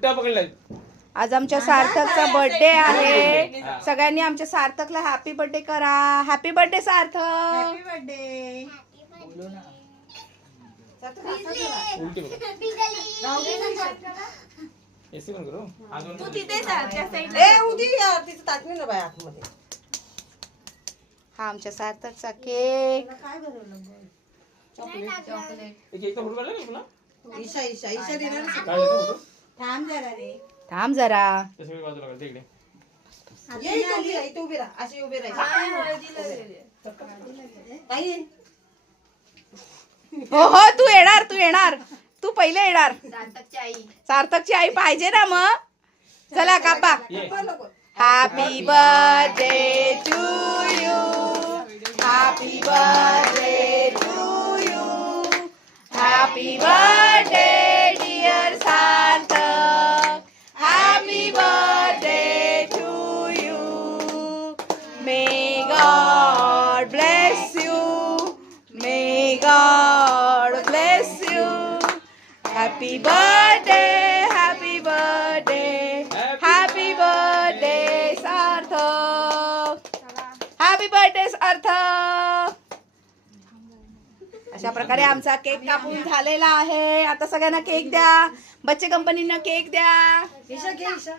उलटा पकडलाय. आज आमच्या सार्थकचा बर्थडे आहे. सगळ्यांनी आमच्या सार्थकला हॅपी बर्थडे करा. Happy birthday Sarthak. Happy birthday. उलटी पकड. एसी पण करू. तू तिथे त्या साईडला. ए उदी यार तिचं ताटली ना बाय आतमध्ये. हा आमच्या सार्थकचा केक. काय बनवलं चॉकलेट. एक एक फोटो काढला का तुला? ईशा ईशा ईशा देणार ना. काढला का फोटो? थांब जरा रे. थांब जरा. त्या सगळी बाजूला काढ इकडे. ये इथे उभी राहा, इथे उभी राहा. अशी उभी राहा. ताई हो हो तू येणार तू येणार. तू पहिले येणार. सार्थकची आई. सार्थकची आई पाहिजे ना मग. चला कापा. ये. Happy birthday to you. Happy birthday to you. Happy birthday dear Sarthak. Happy birthday to you. May God bless you. May God bless you. Happy birthday. Happy birthday. Happy birthday Sarthak. Happy birthday Sarthak. अशा प्रकारे आमचा cake कापून झालेला आहे. आता सगळ्यांना cake द्या. बच्चे कंपनीनं केक द्या. ईशा घे ईशा.